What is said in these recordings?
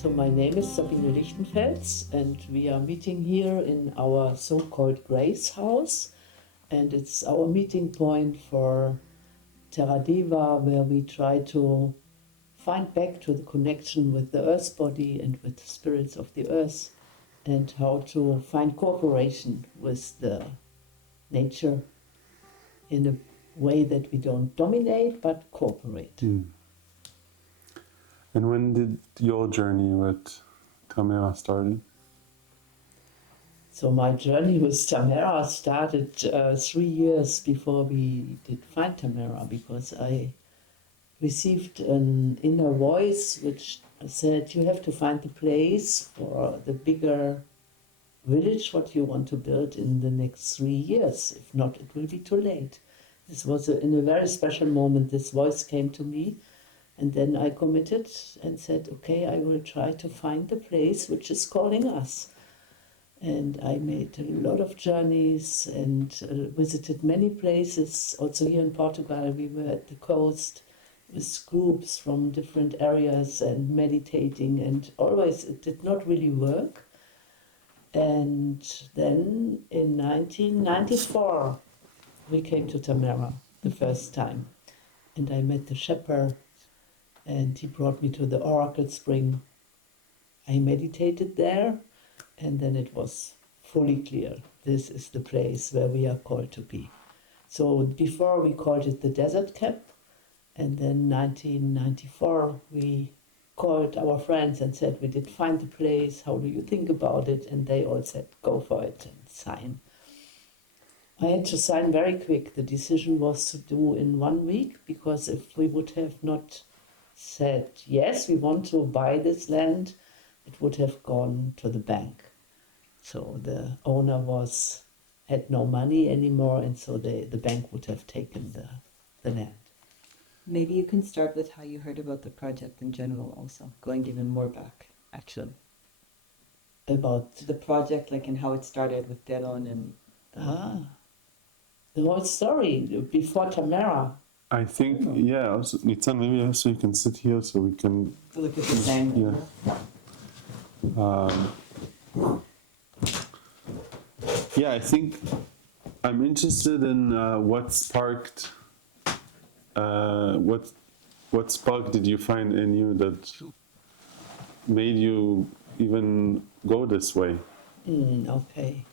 So my name is Sabine Lichtenfels, and we are meeting here in our so-called Grace House, and it's our meeting point for Terra Deva, where we try to find back to the connection with the earth body and with the spirits of the earth, and how to find cooperation with the nature in a way that we don't dominate but cooperate. And when did your journey with Tamera started? So my journey with Tamera started 3 years before we did find Tamera, because I received an inner voice which said, you have to find the place for the bigger village what you want to build in the next 3 years. If not, it will be too late. This was in a very special moment. This voice came to me, and then I committed and said, okay, I will try to find the place which is calling us. And I made a lot of journeys and visited many places. Also here in Portugal, we were at the coast with groups from different areas and meditating, and always it did not really work. And then in 1994, we came to Tamera the first time. And I met the shepherd, and he brought me to the Oracle Spring. I meditated there, and then it was fully clear. This is the place where we are called to be. So before we called it the Desert Camp, and then 1994 we called our friends and said we did find the place, how do you think about it? And they all said go for it and sign. I had to sign very quick. The decision was to do in 1 week, because if we would have not said yes, we want to buy this land, it would have gone to the bank. So the owner had no money anymore, and so the bank would have taken the land. Maybe you can start with how you heard about the project in general also, going even more back, actually. About the project, like, and how it started with Deron and... the whole story before Tamera. I think, yeah, also, Nitzan, maybe also you can sit here so we can... Look at the same. Yeah, I think I'm interested in what sparked what spark did you find in you that made you even go this way? Okay.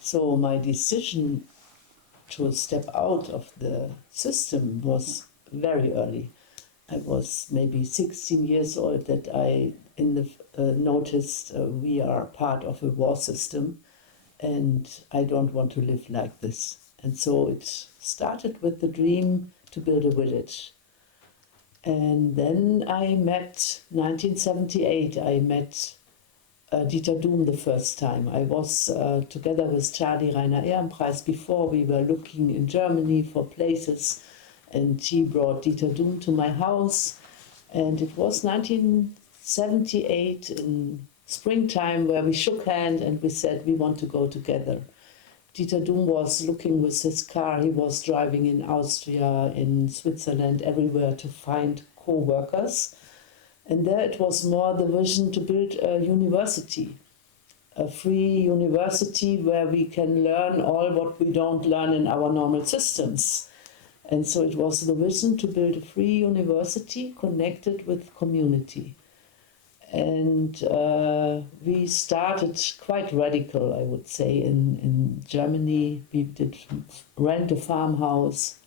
So my decision to step out of the system was very early. I was maybe 16 years old that I noticed we are part of a war system, and I don't want to live like this. And so it started with the dream to build a village. And then I met, 1978, I met Dieter Doom the first time. I was together with Charlie Rainer Ehrenpreis. Before, we were looking in Germany for places, and he brought Dieter Doom to my house. And it was 1978 in springtime where we shook hands and we said we want to go together. Dieter Doom was looking with his car. He was driving in Austria, in Switzerland, everywhere to find co-workers. And there it was more the vision to build a university, a free university where we can learn all what we don't learn in our normal systems. And so it was the vision to build a free university connected with community. And we started quite radical, I would say, in Germany. We did rent a farmhouse,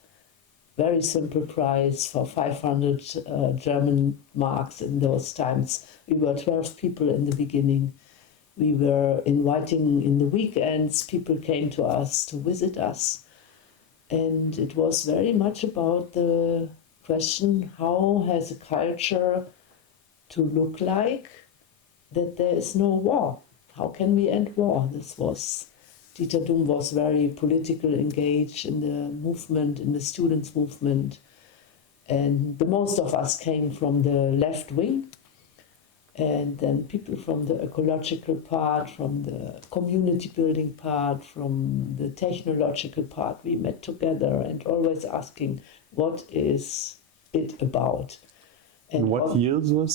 very simple price for 500 German marks in those times. We were 12 people in the beginning. We were inviting in the weekends, people came to us to visit us. And it was very much about the question, how has a culture to look like that there is no war? How can we end war? Dieter Doom was very politically engaged in the movement, in the students' movement. And the most of us came from the left wing. And then people from the ecological part, from the community building part, from the technological part, we met together and always asking, what is it about? And what years were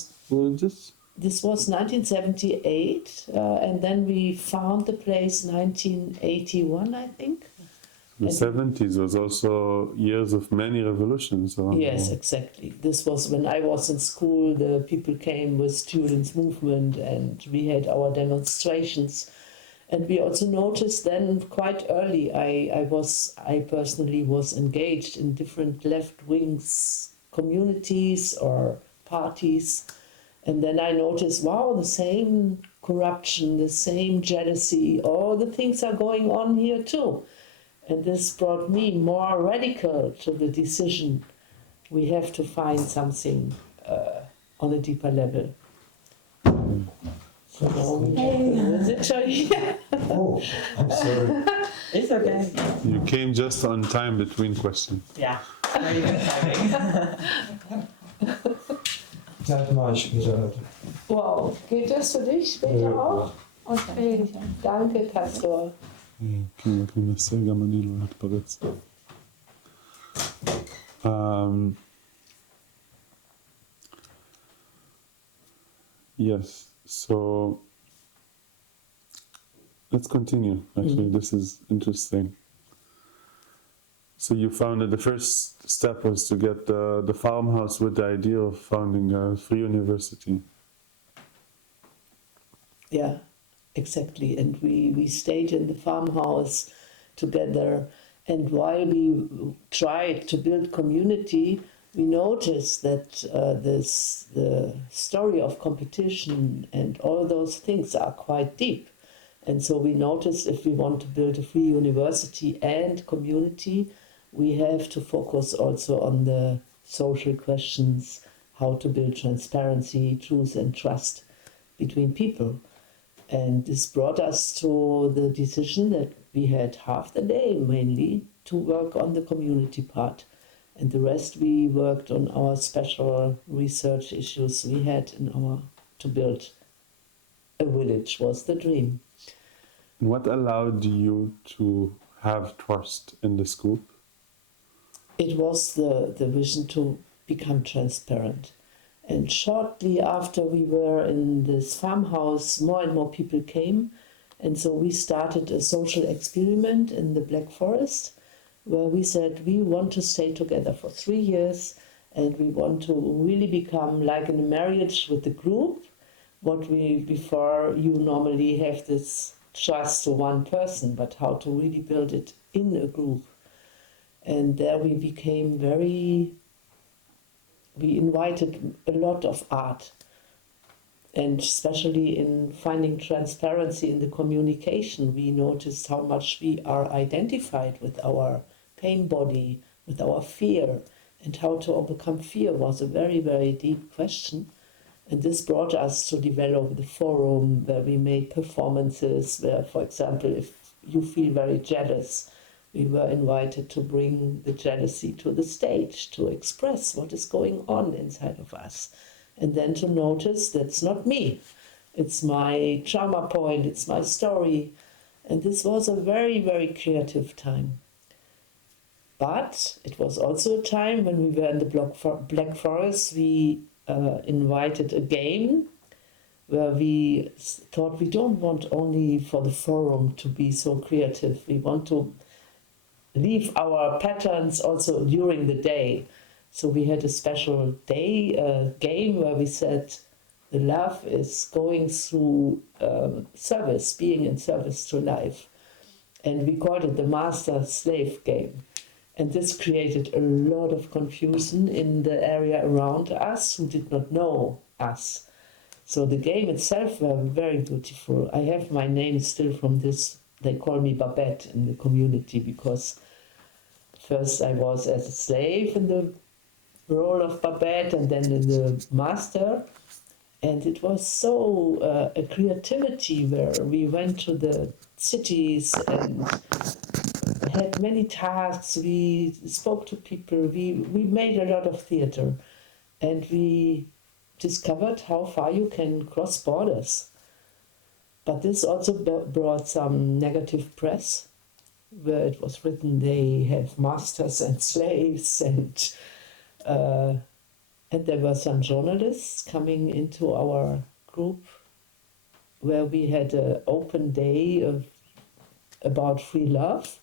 this? This was 1978, and then we found the place 1981, I think. The And- 70s was also years of many revolutions around the Yes, world. exactly. This was when I was in school. The people came with students' movement, and we had our demonstrations. And we also noticed then quite early. I personally was engaged in different left wings communities or parties, and then I noticed, wow, the same corruption, the same jealousy, all the things are going on here too. And this brought me more radical to the decision. We have to find something on a deeper level. So now we have the visitor here. Oh, I'm sorry. It's okay. You came just on time between questions. Yeah. Very good timing. Zeit mache ich später, Leute. Wow, geht das für dich später auch? Okay, danke, Pastor. כן, אנחנו ננסה, גם אני לא אתפרץ. Yes, so let's continue. Actually, this is interesting. So you found that the first step was to get the farmhouse with the idea of founding a free university. Yeah, exactly. And we stayed in the farmhouse together. And while we tried to build community, we noticed that the story of competition and all those things are quite deep. And so we noticed if we want to build a free university and community, we have to focus also on the social questions, how to build transparency, truth and trust between people. And this brought us to the decision that we had half the day mainly to work on the community part. And the rest we worked on our special research issues we had to build a village was the dream. What allowed you to have trust in this group? It was the vision to become transparent. And shortly after we were in this farmhouse, more and more people came. And so we started a social experiment in the Black Forest, where we said we want to stay together for 3 years and we want to really become like in a marriage with the group. What we, before you normally have this trust to one person, but how to really build it in a group. And there we became we invited a lot of art, and especially in finding transparency in the communication, we noticed how much we are identified with our pain body, with our fear, and how to overcome fear was a very, very deep question. And this brought us to develop the forum where we made performances where, for example, if you feel very jealous, we were invited to bring the jealousy to the stage, to express what is going on inside of us. And then to notice that's not me. It's my trauma point, it's my story. And this was a very, very creative time. But it was also a time when we were in the Black Forest, we invited a game where we thought we don't want only for the forum to be so creative. We want to leave our patterns also during the day. So we had a special day game where we said the love is going through service, being in service to life. And we called it the master-slave game. And this created a lot of confusion in the area around us who did not know us. So the game itself was very beautiful. I have my name still from this. They call me Babette in the community because first I was as a slave in the role of Babette and then in the master. And it was so a creativity where we went to the cities and had many tasks, we spoke to people, we made a lot of theater, and we discovered how far you can cross borders. But this also brought some negative press, where it was written they have masters and slaves, and there were some journalists coming into our group where we had an open day about free love.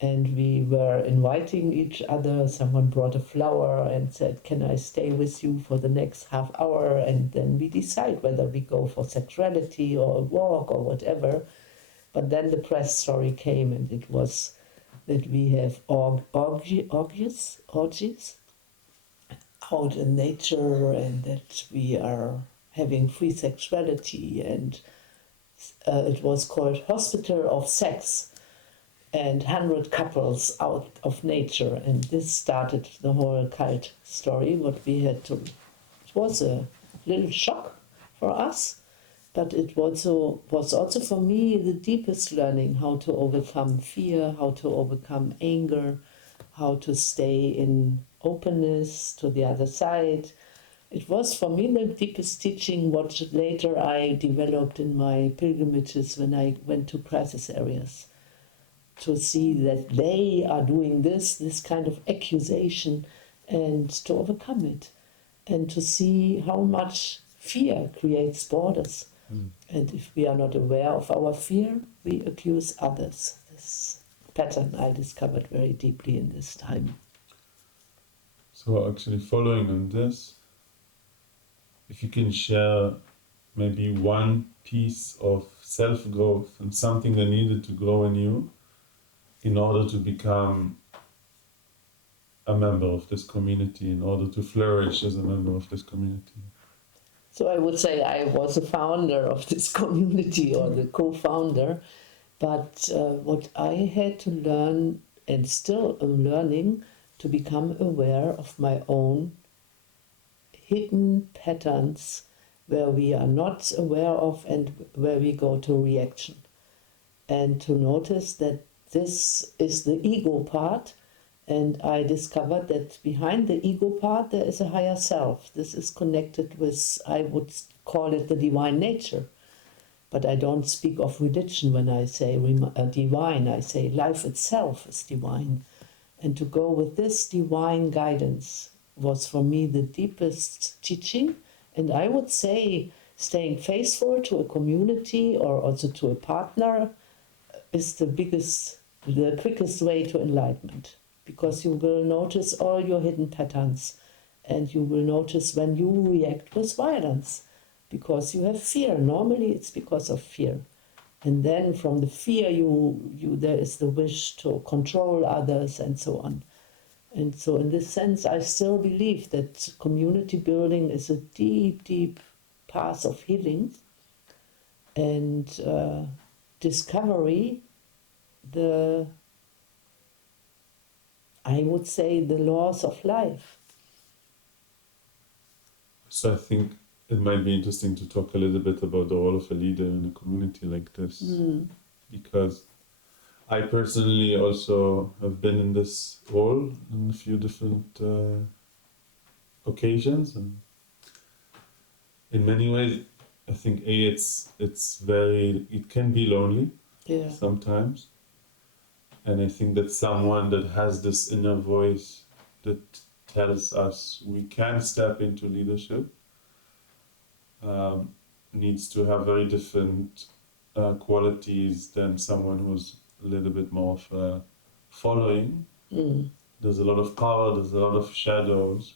And we were inviting each other. Someone brought a flower and said, "Can I stay with you for the next half hour?" And then we decide whether we go for sexuality or a walk or whatever. But then the press story came, and it was that we have orgies out in nature, and that we are having free sexuality. And it was called Hospital of Sex, and 100 couples out of nature, and this started the whole cult story. What we had to, it was a little shock for us, but it was also for me the deepest learning, how to overcome fear, how to overcome anger, how to stay in openness to the other side. It was for me the deepest teaching, what later I developed in my pilgrimages when I went to crisis areas. To see that they are doing this kind of accusation, and to overcome it, and to see how much fear creates borders. And if we are not aware of our fear, we accuse others. This pattern I discovered very deeply in this time. So actually following on this, if you can share maybe one piece of self-growth and something that needed to grow in you in order to become a member of this community, in order to flourish as a member of this community. So I would say I was a founder of this community, or the co-founder, but what I had to learn, and still am learning, to become aware of my own hidden patterns where we are not aware of and where we go to reaction. And to notice that this is the ego part, and I discovered that behind the ego part there is a higher self. This is connected with, I would call it the divine nature. But I don't speak of religion when I say divine. I say life itself is divine. And to go with this divine guidance was for me the deepest teaching. And I would say staying faithful to a community or also to a partner is the quickest way to enlightenment, because you will notice all your hidden patterns, and you will notice when you react with violence because you have fear. Normally it's because of fear, and then from the fear there is the wish to control others and so on. And so in this sense I still believe that community building is a deep path of healing and discovery, I would say the laws of life. So I think it might be interesting to talk a little bit about the role of a leader in a community like this, because I personally also have been in this role on a few different occasions, and in many ways I think it can be lonely sometimes. And I think that someone that has this inner voice that tells us we can step into leadership needs to have very different qualities than someone who's a little bit more of a following. There's a lot of power, there's a lot of shadows.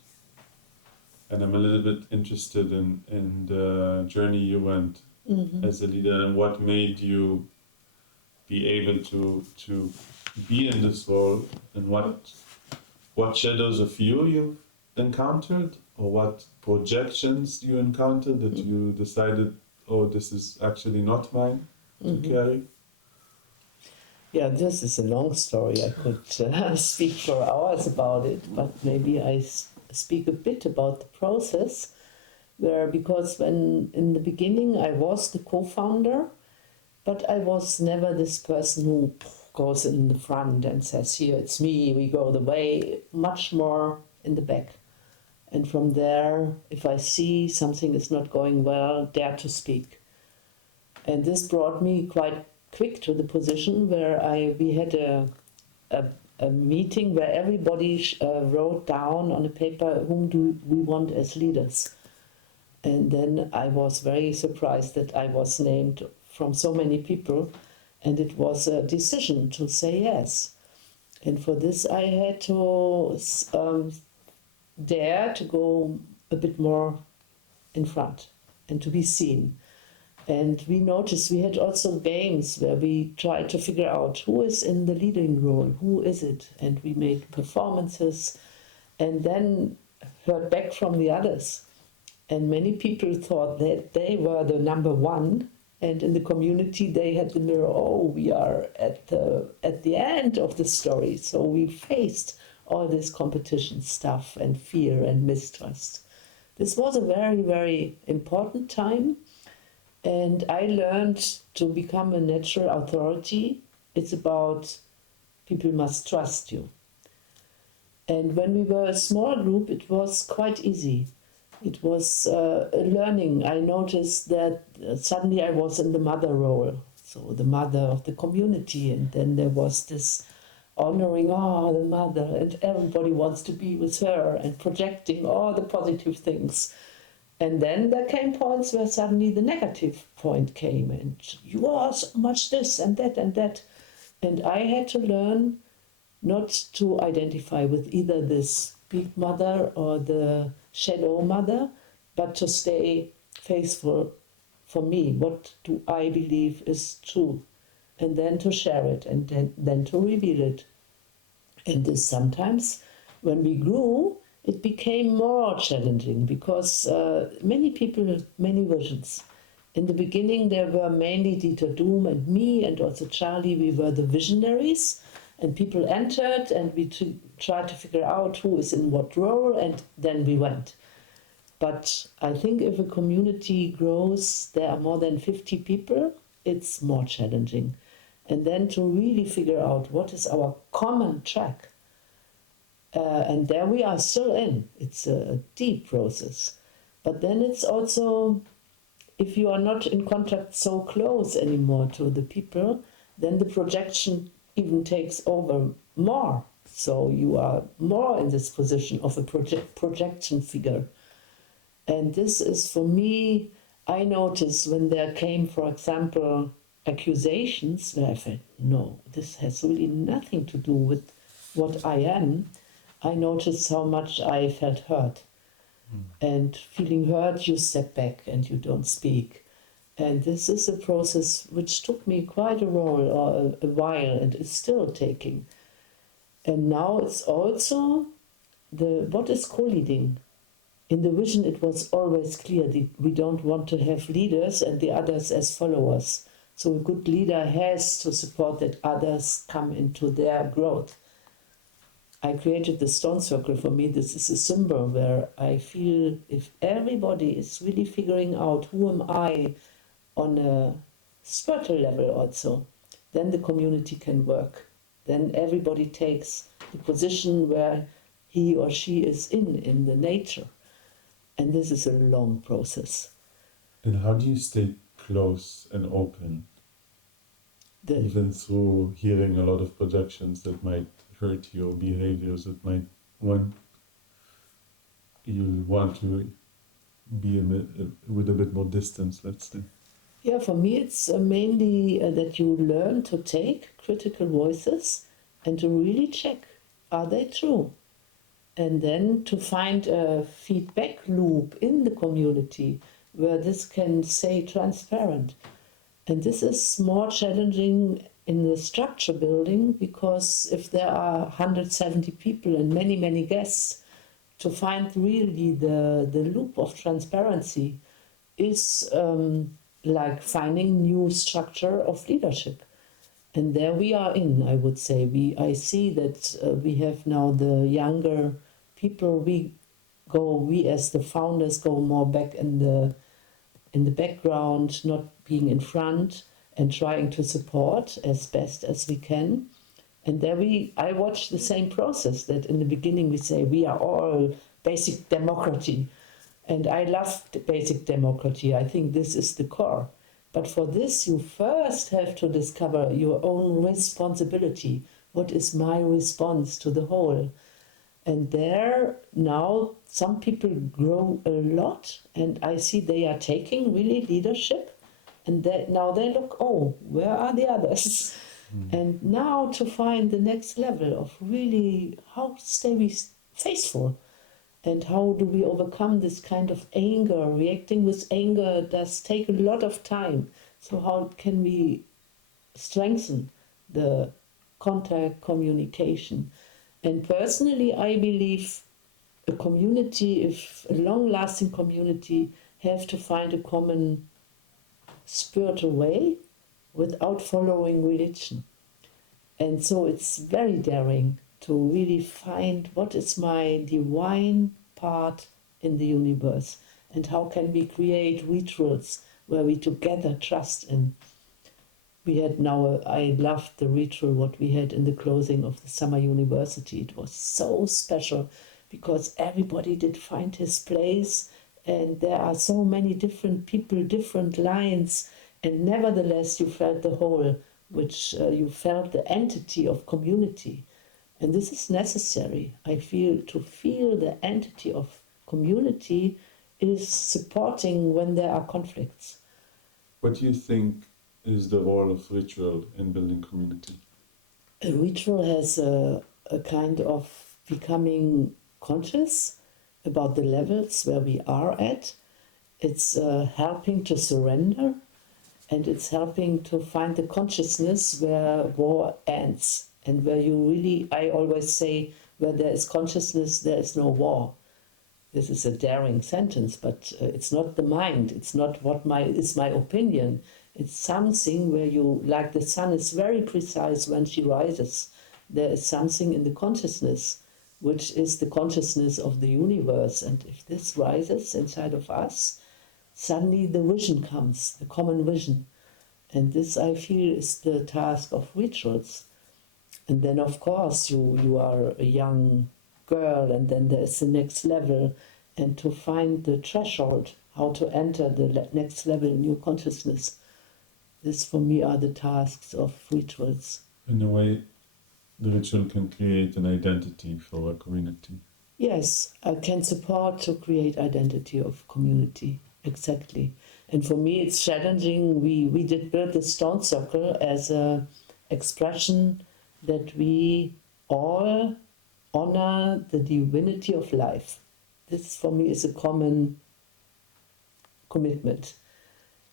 And I'm a little bit interested in the journey you went as a leader, and what made you be able to be in this role, and what shadows of you've encountered, or what projections you encountered that you decided, oh, this is actually not mine to carry. Yeah, this is a long story. I could speak for hours about it, but maybe I speak a bit about the process, because when in the beginning I was the co-founder, but I was never this person who goes in the front and says, "Here, it's me, we go the way," much more in the back. And from there, if I see something is not going well, dare to speak. And this brought me quite quick to the position where we had a meeting where everybody wrote down on a paper whom do we want as leaders. And then I was very surprised that I was named from so many people, and it was a decision to say yes. And for this, I had to dare to go a bit more in front and to be seen. And we noticed we had also games where we tried to figure out who is in the leading role, who is it, and we made performances, and then heard back from the others. And many people thought that they were the number one, and in the community they had the mirror. Oh, we are at the end of the story. So we faced all this competition stuff and fear and mistrust. This was a very, very important time, and I learned to become a natural authority. It's about people must trust you. And when we were a small group, it was quite easy. It was a learning. I noticed that suddenly I was in the mother role, so the mother of the community, and then there was this honoring, oh, the mother, and everybody wants to be with her and projecting all the positive things. And then there came points where suddenly the negative point came, and you are so much this and that and that. And I had to learn not to identify with either this big mother or the shadow mother, but to stay faithful for me. What do I believe is true? And then to share it, and then to reveal it. And this sometimes, when we grew, it became more challenging because many people have many visions. In the beginning, there were mainly Dieter Doom and me, and also Charlie. We were the visionaries, and people entered, and we tried to figure out who is in what role, and then we went. But I think if a community grows, there are more than 50 people, it's more challenging. And then to really figure out what is our common track. And there we are still in. It's a deep process. But then it's also, if you are not in contact so close anymore to the people, then the projection even takes over more. So you are more in this position of a projection figure. And this is, for me, I notice when there came, for example, accusations where I felt, no, this has really nothing to do with what I am. I noticed how much I felt hurt. And feeling hurt, you step back and you don't speak. And this is a process which took me quite a while and is still taking. And now it's also what is co-leading. In the vision, it was always clear that we don't want to have leaders and the others as followers. So a good leader has to support that others come into their growth. I created the stone circle. For me, this is a symbol where I feel if everybody is really figuring out who am I on a spiritual level also, then the community can work. Then everybody takes the position where he or she is in the nature. And this is a long process. And how do you stay close and open, even through hearing a lot of projections that might hurt your behaviors, that might you want to be with a bit more distance, let's say? Yeah, for me it's mainly that you learn to take critical voices and to really check, are they true? And then to find a feedback loop in the community where this can stay transparent. And this is more challenging in the structure building because if there are 170 people and many, many guests, to find really the loop of transparency is like finding new structure of leadership. And there we are in, I would say. I see that we have now the younger people, we as the founders go more back in the background, not being in front and trying to support as best as we can. And there I watch the same process that in the beginning we say we are all basic democracy. And I love the basic democracy. I think this is the core. But for this, you first have to discover your own responsibility. What is my response to the whole? And there now some people grow a lot, and I see they are taking really leadership, and now they look, oh, where are the others? And now to find the next level of really how stay we faithful, and how do we overcome this kind of anger? Reacting with anger does take a lot of time. So how can we strengthen the contact, communication? And personally, I believe a community, if a long-lasting community, have to find a common spiritual way without following religion. And so it's very daring to really find what is my divine part in the universe, and how can we create rituals where we together trust in. We had now, I loved the ritual what we had in the closing of the summer university. It was so special because everybody did find his place, and there are so many different people, different lines, and nevertheless you felt the whole, which you felt the entity of community. And this is necessary. I feel to feel the entity of community is supporting when there are conflicts. What do you think is the role of ritual in building community? A ritual has a kind of becoming conscious about the levels where we are at. It's helping to surrender, and it's helping to find the consciousness where war ends, and where you really, I always say, where there is consciousness, there is no war. This is a daring sentence, but it's not the mind. It's not what is my opinion. It's something where you, like the sun is very precise when she rises. There is something in the consciousness, which is the consciousness of the universe. And if this rises inside of us, suddenly the vision comes, the common vision. And this, I feel, is the task of rituals. And then, of course, you are a young girl, and then there's the next level, and to find the threshold, how to enter the next level in your consciousness. This, for me, are the tasks of rituals. In a way, the ritual can create an identity for a community. Yes, I can support to create identity of community, exactly. And for me, it's challenging. We did build the stone circle as a expression that we all honor the divinity of life. This, for me, is a common commitment.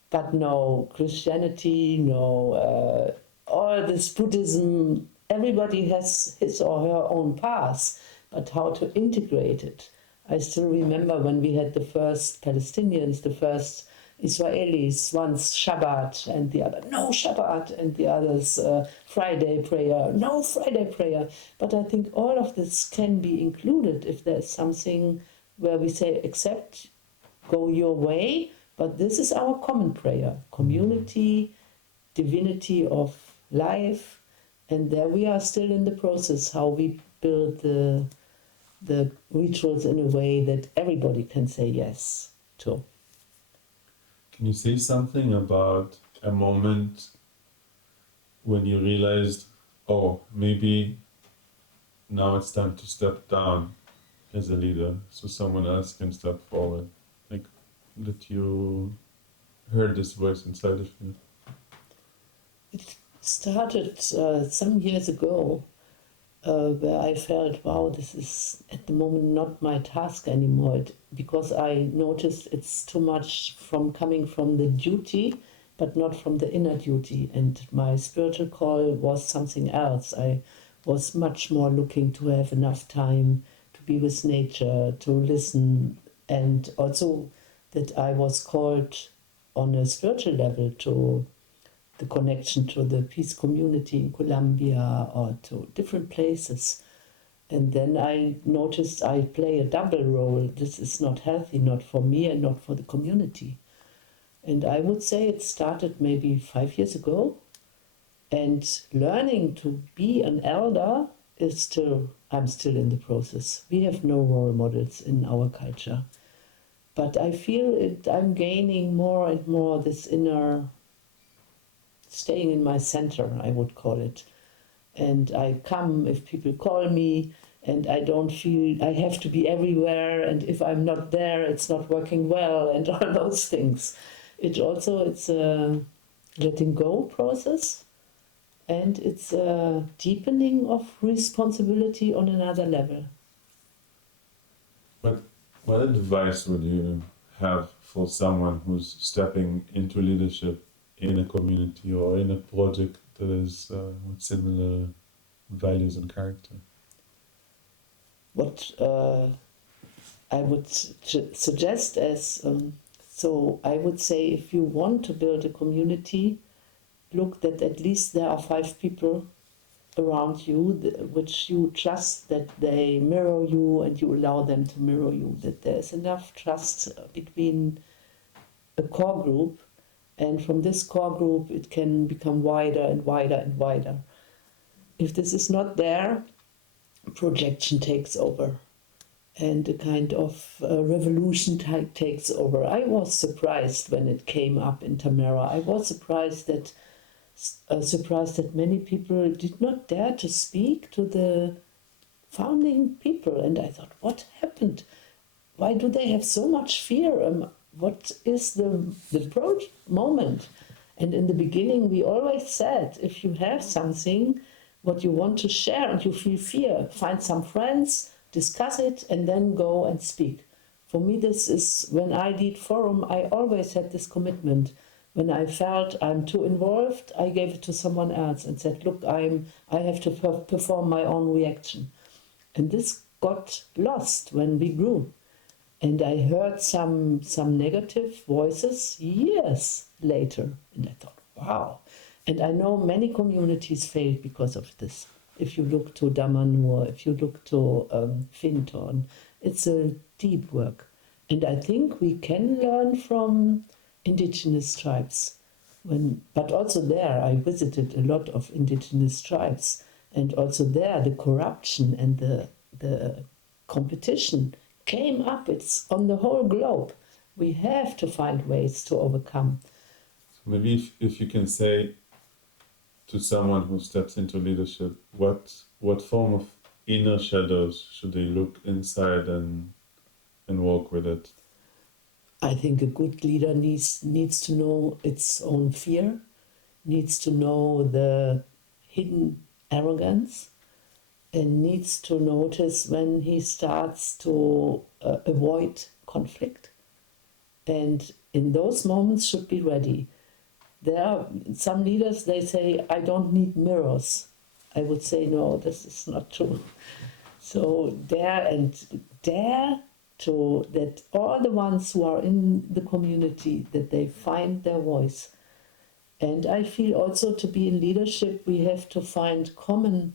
But no Christianity, no all this Buddhism, everybody has his or her own path, but how to integrate it. I still remember when we had the first Palestinians, the first Israelis, once Shabbat, and the other, no Shabbat, and the others, Friday prayer, no Friday prayer. But I think all of this can be included if there's something where we say, accept, go your way, but this is our common prayer, community, divinity of life, and there we are still in the process, how we build the rituals in a way that everybody can say yes to. Can you say something about a moment when you realized, oh, maybe now it's time to step down as a leader so someone else can step forward? Like that you heard this voice inside of you? It started some years ago where I felt, wow, this is at the moment not my task anymore, because I noticed it's too much from coming from the duty, but not from the inner duty. And my spiritual call was something else. I was much more looking to have enough time to be with nature, to listen, and also that I was called on a spiritual level to the connection to the peace community in Colombia or to different places. And then I noticed I play a double role. This is not healthy, not for me and not for the community. And I would say it started maybe 5 years ago. And learning to be an elder is still, I'm still in the process. We have no role models in our culture. But I feel it, I'm gaining more and more this inner staying in my center, I would call it. And I come if people call me, and I don't feel I have to be everywhere, and if I'm not there, it's not working well, and all those things. It's a letting go process, and it's a deepening of responsibility on another level. What advice would you have for someone who's stepping into leadership in a community or in a project that is with similar values and character? What I would suggest as so I would say, if you want to build a community, look that at least there are 5 people around you which you trust, that they mirror you and you allow them to mirror you, that there's enough trust between a core group, and from this core group it can become wider and wider and wider. If this is not there, projection takes over, and a kind of revolution takes over. I was surprised when it came up in Tamera. I was surprised that many people did not dare to speak to the founding people, and I thought, what happened? Why do they have so much fear? What is the moment? And in the beginning, we always said, if you have something what you want to share and you feel fear, find some friends, discuss it, and then go and speak. For me, this is, when I did forum, I always had this commitment. When I felt I'm too involved, I gave it to someone else and said, look, I have to perform my own reaction. And this got lost when we grew. And I heard some negative voices years later. And I thought, wow. And I know many communities failed because of this. If you look to Damanhur, if you look to Fintorn, it's a deep work. And I think we can learn from indigenous tribes. But also there, I visited a lot of indigenous tribes. And also there, the corruption and the competition came up. It's on the whole globe. We have to find ways to overcome. So maybe if you can say to someone who steps into leadership, what form of inner shadows should they look inside and walk with it? I think a good leader needs to know its own fear, needs to know the hidden arrogance, and needs to notice when he starts to avoid conflict. And in those moments should be ready. There are some leaders, they say, I don't need mirrors. I would say, no, this is not true. So dare to, that all the ones who are in the community, that they find their voice. And I feel also, to be in leadership, we have to find common,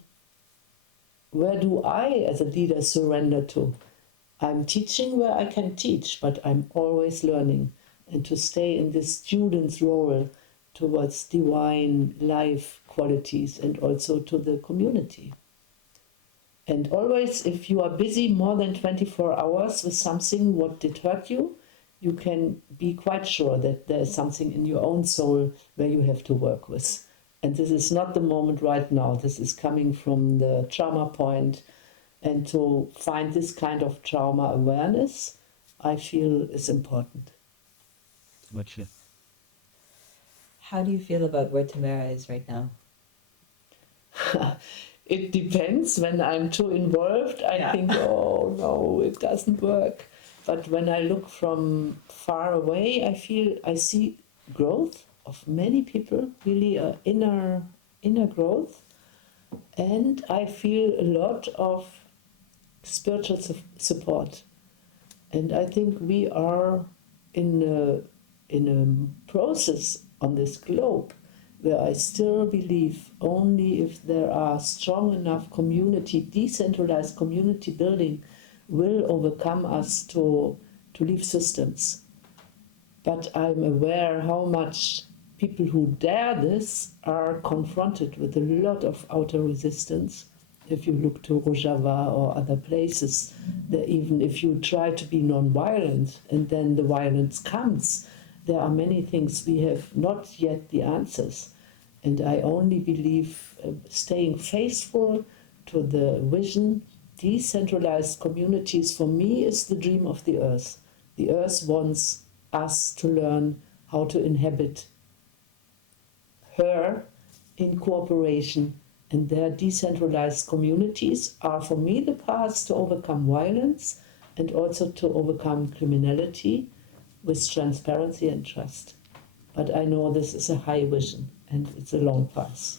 where do I as a leader surrender to? I'm teaching where I can teach, but I'm always learning. And to stay in this student's role towards divine life qualities and also to the community. And always, if you are busy more than 24 hours with something what did hurt you, you can be quite sure that there is something in your own soul where you have to work with. And this is not the moment right now. This is coming from the trauma point. And to find this kind of trauma awareness, I feel is important. Much. How do you feel about where Tamera is right now? It depends. When I'm too involved, I think, oh no, it doesn't work. But when I look from far away, I see growth of many people, really inner growth. And I feel a lot of spiritual support. And I think we are in a process on this globe where I still believe only if there are strong enough community, decentralized community building will overcome us to leave systems. But I'm aware how much people who dare this are confronted with a lot of outer resistance. If you look to Rojava or other places, that even if you try to be non-violent and then the violence comes, there are many things we have not yet the answers. And I only believe staying faithful to the vision decentralized communities, for me, is the dream of the earth. The earth wants us to learn how to inhabit her in cooperation, and their decentralized communities are, for me, the paths to overcome violence and also to overcome criminality with transparency and trust. But I know this is a high vision and it's a long path.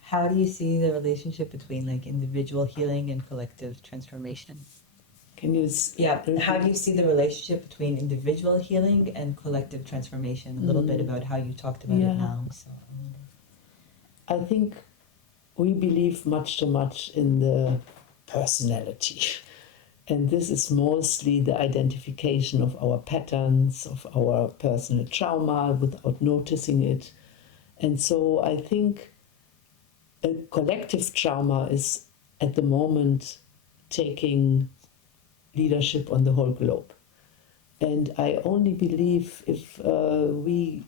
How do you see the relationship between like individual healing and collective transformation? Can you? How do you see the relationship between individual healing and collective transformation? A little bit about how you talked about it now. So I think we believe much too much in the personality. And this is mostly the identification of our patterns, of our personal trauma without noticing it. And so I think a collective trauma is at the moment taking leadership on the whole globe. And I only believe if we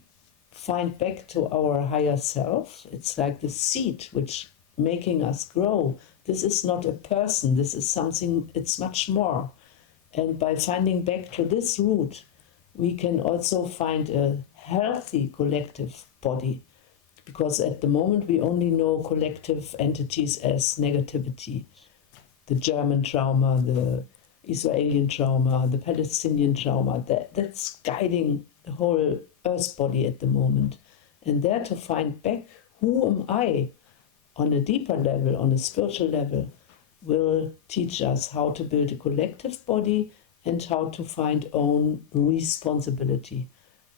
find back to our higher self, it's like the seed which making us grow. This is not a person, this is something, it's much more. And by finding back to this root, we can also find a healthy collective body. Because at the moment we only know collective entities as negativity. The German trauma, the Israeli trauma, the Palestinian trauma, that's guiding the whole earth body at the moment. And there to find back, who am I on a deeper level, on a spiritual level, will teach us how to build a collective body and how to find own responsibility.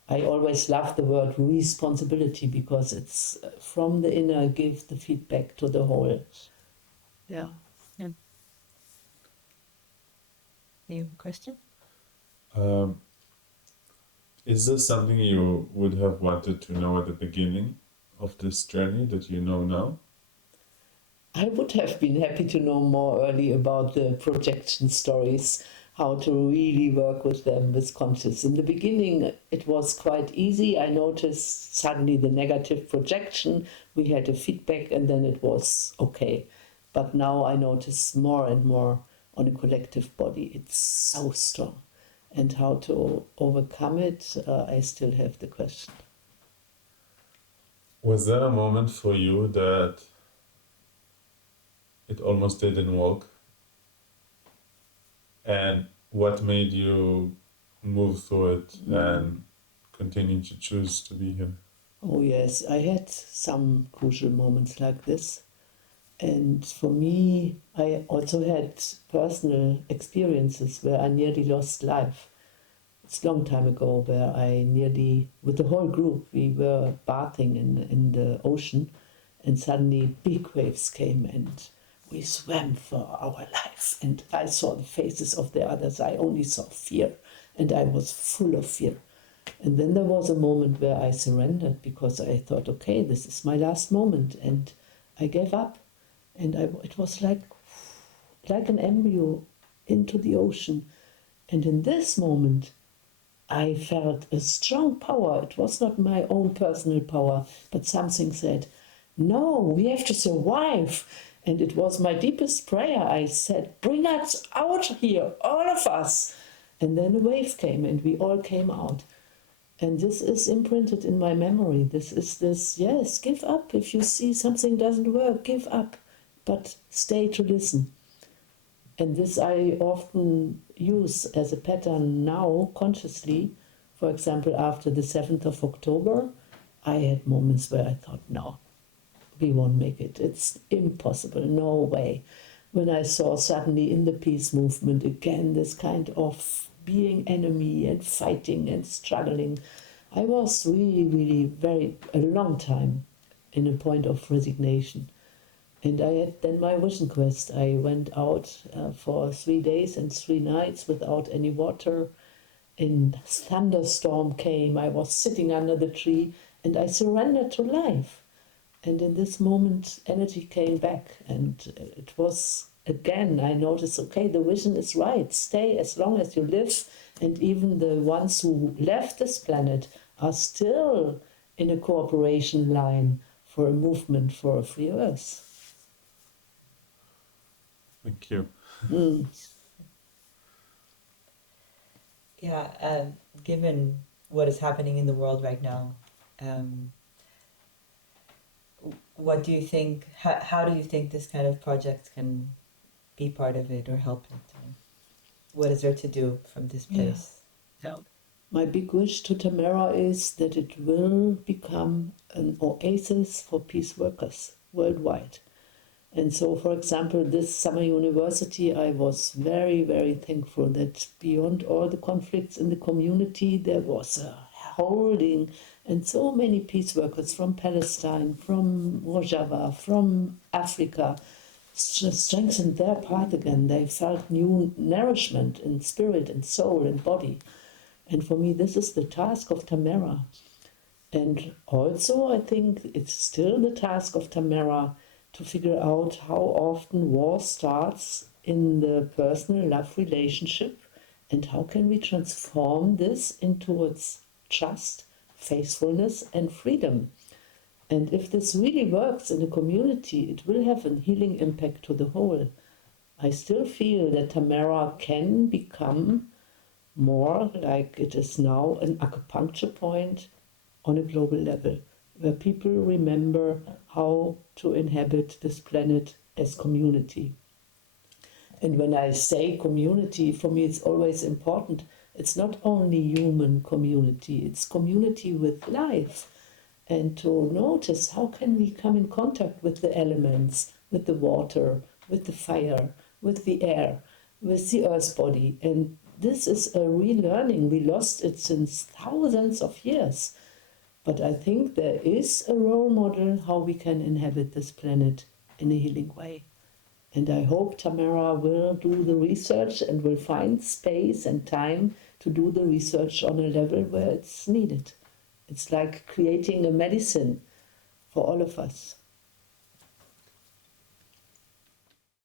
I always love the word responsibility because it's from the inner, give the feedback to the whole. Yeah. you have a question? Is there something you would have wanted to know at the beginning of this journey that you know now? I would have been happy to know more early about the projection stories, how to really work with them with conscious. In the beginning, it was quite easy. I noticed suddenly the negative projection. We had a feedback and then it was okay. But now I notice more and more on a collective body. It's so strong. And how to overcome it, I still have the question. Was there a moment for you that it almost didn't work? And what made you move through it and continue to choose to be here? Oh yes, I had some crucial moments like this. And for me, I also had personal experiences where I nearly lost life. It's a long time ago where I nearly, with the whole group, we were bathing in the ocean and suddenly big waves came and we swam for our life. And I saw the faces of the others. I only saw fear and I was full of fear. And then there was a moment where I surrendered because I thought, okay, this is my last moment. And I gave up. And it was like an embryo into the ocean. And in this moment, I felt a strong power. It was not my own personal power, but something said, no, we have to survive. And it was my deepest prayer. I said, bring us out here, all of us. And then a wave came and we all came out. And this is imprinted in my memory. This is this, yes, give up. If you see something doesn't work, give up. But stay to listen. And this I often use as a pattern now, consciously. For example, after the 7th of October, I had moments where I thought, no, we won't make it. It's impossible, no way. When I saw suddenly in the peace movement again this kind of being enemy and fighting and struggling, I was really, a long time in a point of resignation. And I had then my vision quest. I went out for 3 days and 3 nights without any water. A thunderstorm came. I was sitting under the tree and I surrendered to life. And in this moment, energy came back. And it was, again, I noticed, okay, the vision is right. Stay as long as you live. And even the ones who left this planet are still in a cooperation line for a movement for a free earth. Thank you. Mm. Yeah, given what is happening in the world right now, what do you think, how do you think this kind of project can be part of it or help it? What is there to do from this place? My big wish to Tamera is that it will become an oasis for peace workers worldwide. And so, for example, this summer university, I was very, very thankful that beyond all the conflicts in the community, there was a holding, and so many peace workers from Palestine, from Rojava, from Africa, strengthened their path again. They felt new nourishment in spirit and soul and body. And for me, this is the task of Tamera. And also, I think it's still the task of Tamera to figure out how often war starts in the personal love relationship and how can we transform this into its trust, faithfulness, and freedom. And if this really works in a community, it will have a healing impact to the whole. I still feel that Tamera can become more like it is now an acupuncture point on a global level, where people remember how to inhabit this planet as community. And when I say community, for me it's always important. It's not only human community, it's community with life. And to notice how can we come in contact with the elements, with the water, with the fire, with the air, with the earth body. And this is a relearning. We lost it since thousands of years. But I think there is a role model how we can inhabit this planet in a healing way. And I hope Tamera will do the research and will find space and time to do the research on a level where it's needed. It's like creating a medicine for all of us.